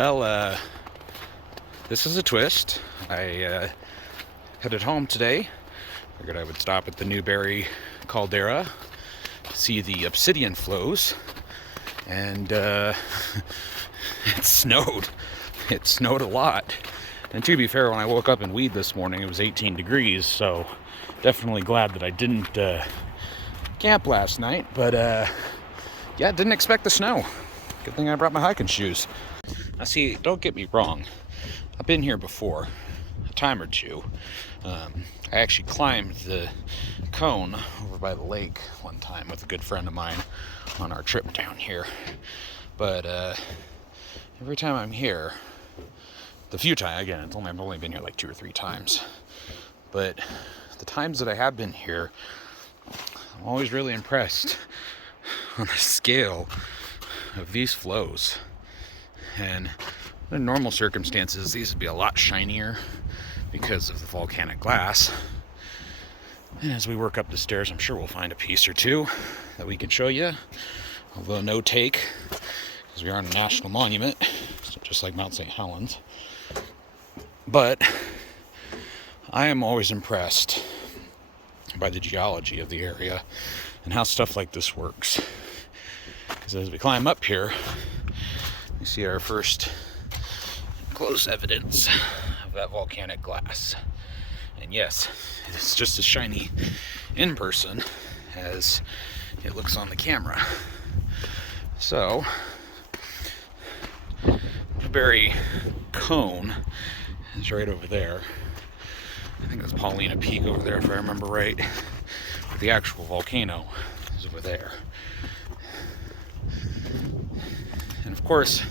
Well, this is a twist. I headed home today. Figured I would stop at the Newberry Caldera to see the Obsidian flows. And it snowed. It snowed a lot. And to be fair, when I woke up in Weed this morning, it was 18 degrees. So definitely glad that I didn't camp last night. But yeah, didn't expect the snow. Good thing I brought my hiking shoes. Now see, don't get me wrong. I've been here before, a time or two. I actually climbed the cone over by the lake one time with a good friend of mine on our trip down here. But every time I'm here, I've only been here like 2 or 3 times. But the times that I have been here, I'm always really impressed on the scale of these flows. And in normal circumstances, these would be a lot shinier because of the volcanic glass. And as we work up the stairs, I'm sure we'll find a piece or two that we can show you. Although no take, because we are on a national monument, so just like Mount St. Helens. But I am always impressed by the geology of the area and how stuff like this works. Because as we climb up here, we see our first close evidence of that volcanic glass. And yes, it's just as shiny in person as it looks on the camera. So, Newberry cone is right over there. I think that's Paulina Peak over there, if I remember right. But the actual volcano is over there. And of course,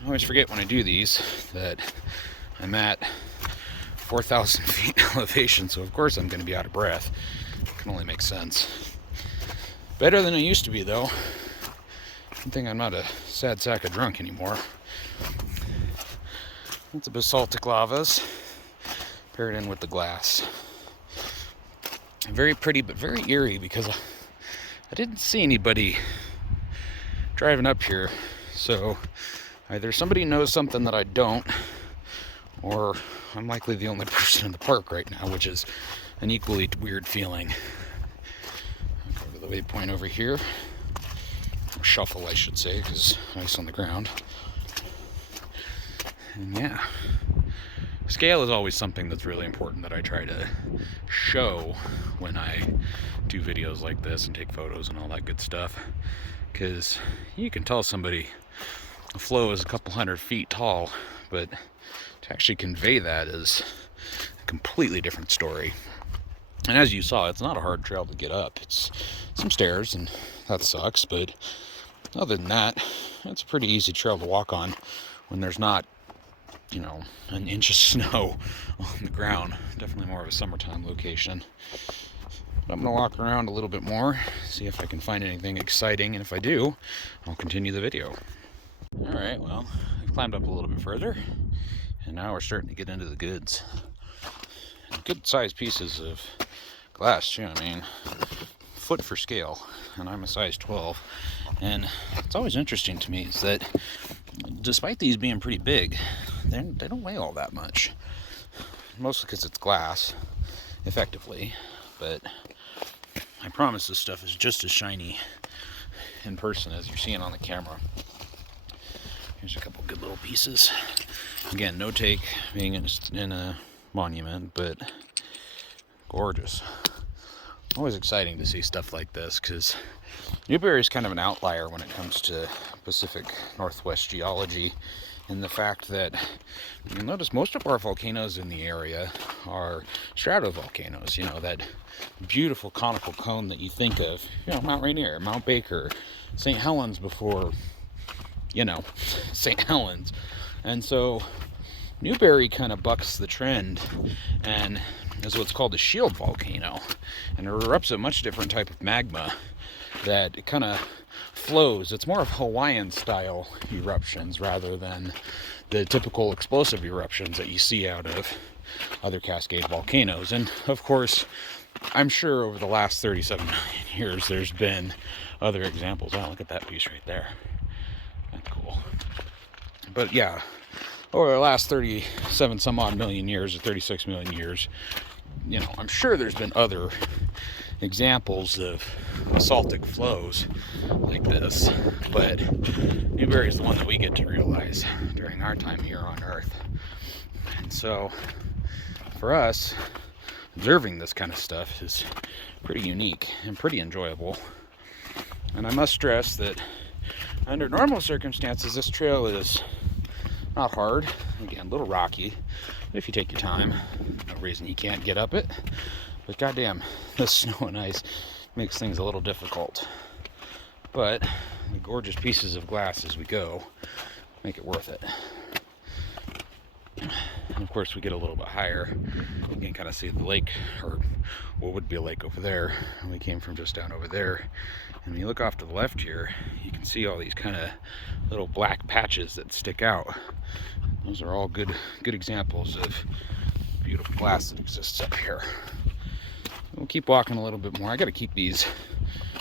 I always forget when I do these that I'm at 4,000 feet elevation, so of course I'm going to be out of breath. It can only make sense. Better than I used to be, though. Good thing I'm not a sad sack of drunk anymore. It's the basaltic lavas paired in with the glass. Very pretty, but very eerie, because I didn't see anybody driving up here. So either somebody knows something that I don't, or I'm likely the only person in the park right now, which is an equally weird feeling. I'll go to the waypoint over here. Or shuffle, I should say, because ice on the ground. And yeah, scale is always something that's really important that I try to show when I do videos like this and take photos and all that good stuff. Because you can tell somebody a flow is a couple hundred feet tall, but to actually convey that is a completely different story. And as you saw, it's not a hard trail to get up. It's some stairs, and that sucks, but other than that, it's a pretty easy trail to walk on when there's not, an inch of snow on the ground. Definitely more of a summertime location. But I'm going to walk around a little bit more, see if I can find anything exciting, and if I do, I'll continue the video. Alright, well, I've climbed up a little bit further, and now we're starting to get into the goods. Good sized pieces of glass, too. I mean, foot for scale, and I'm a size 12. And what's always interesting to me is that despite these being pretty big, they don't weigh all that much. Mostly because it's glass, effectively. But I promise this stuff is just as shiny in person as you're seeing on the camera. Here's a couple good little pieces. Again, no take, being in a monument, but gorgeous. Always exciting to see stuff like this, because Newberry is kind of an outlier when it comes to Pacific Northwest geology, in the fact that you'll notice most of our volcanoes in the area are stratovolcanoes. That beautiful conical cone that you think of, Mount Rainier, Mount Baker, St. Helens before, St. Helens. And so Newberry kind of bucks the trend and is what's called a shield volcano, and it erupts a much different type of magma that kind of flows. It's more of Hawaiian style eruptions rather than the typical explosive eruptions that you see out of other Cascade volcanoes. And of course, I'm sure over the last 37 million years there's been other examples. Wow, look at that piece right there. That's cool. But yeah, over the last 37 some odd million years, or 36 million years, you know, I'm sure there's been other examples of basaltic flows like this, but Newberry is the one that we get to realize during our time here on Earth. And so for us, observing this kind of stuff is pretty unique and pretty enjoyable. And I must stress that under normal circumstances, this trail is not hard, again, a little rocky, but if you take your time, no reason you can't get up it. But goddamn, the snow and ice makes things a little difficult. But the gorgeous pieces of glass as we go make it worth it. And of course, we get a little bit higher. You can kind of see the lake, or what would be a lake over there. And we came from just down over there. And when you look off to the left here, you can see all these kind of little black patches that stick out. Those are all good examples of beautiful glass that exists up here. We'll keep walking a little bit more. I got to keep these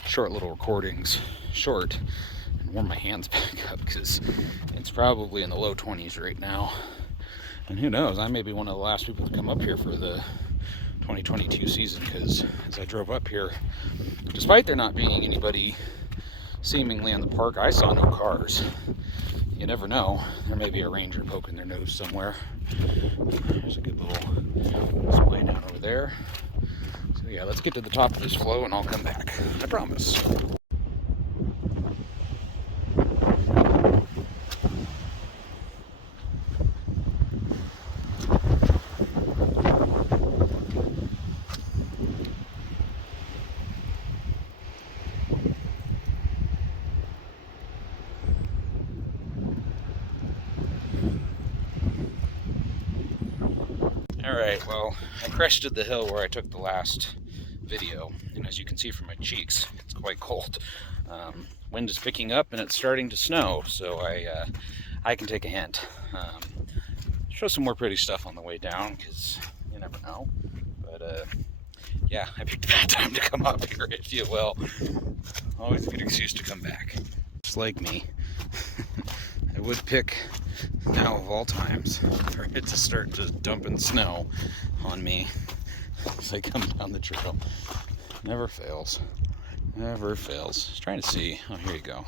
short little recordings short and warm my hands back up because it's probably in the low 20s right now. And who knows, I may be one of the last people to come up here for the 2022 season, because as I drove up here, despite there not being anybody seemingly in the park, I saw no cars. You never know, there may be a ranger poking their nose somewhere. There's a good little display down over there. So yeah, let's get to the top of this flow and I'll come back, I promise. Alright, well, I crested the hill where I took the last video, and as you can see from my cheeks, it's quite cold. Wind is picking up and it's starting to snow, so I can take a hint. Show some more pretty stuff on the way down, because you never know. But yeah, I picked a bad time to come up here, if you will. Always a good excuse to come back. Just like me. I would pick, now of all times, for it to start just dumping snow on me as I come down the trail. Never fails. Never fails. Just trying to see. Oh, here you go.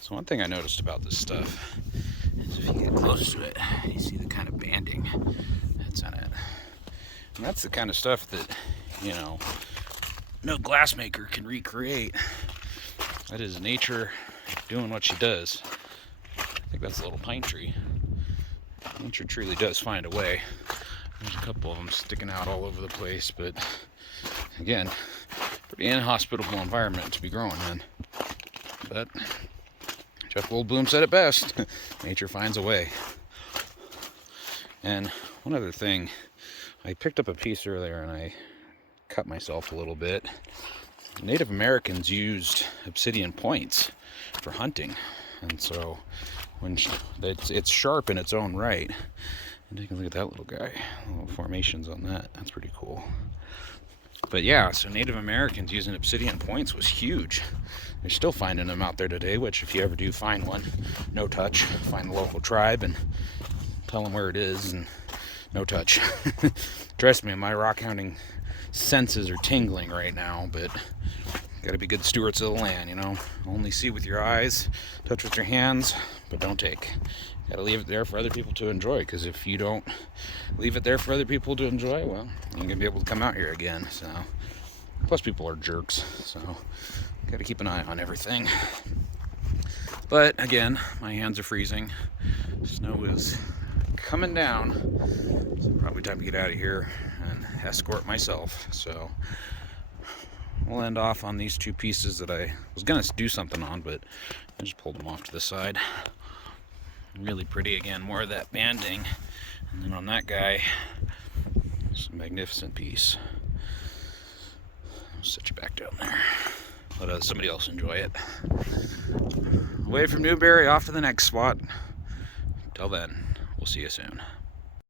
So one thing I noticed about this stuff is if you get close to it, you see the kind of banding that's on it. And that's the kind of stuff that, you know, no glassmaker can recreate. That is nature doing what she does. I think that's a little pine tree. Nature truly does find a way. There's a couple of them sticking out all over the place, but again, pretty inhospitable environment to be growing in. But Jeff Goldblum said it best. Nature finds a way. And one other thing, I picked up a piece earlier and I cut myself a little bit. Native Americans used obsidian points for hunting, and so when it's sharp in its own right. And take a look at that little guy, little formations on that. That's pretty cool. But yeah, so Native Americans using obsidian points was huge. They're still finding them out there today, which if you ever do find one, no touch. Find the local tribe and tell them where it is, and no touch. Trust me, my rock hounding senses are tingling right now, but gotta be good stewards of the land, you know. Only see with your eyes, touch with your hands, but don't take. Gotta leave it there for other people to enjoy, because if you don't leave it there for other people to enjoy, well, you ain't gonna be able to come out here again. So, plus people are jerks, so gotta keep an eye on everything. But again, my hands are freezing. Snow is coming down, so probably time to get out of here and escort myself. So we'll end off on these two pieces that I was gonna do something on, but I just pulled them off to the side. Really pretty, again, more of that banding. And then on that guy, it's a magnificent piece. I'll set you back down there. Let somebody else enjoy it. Away from Newberry, off to the next spot. Till then, we'll see you soon.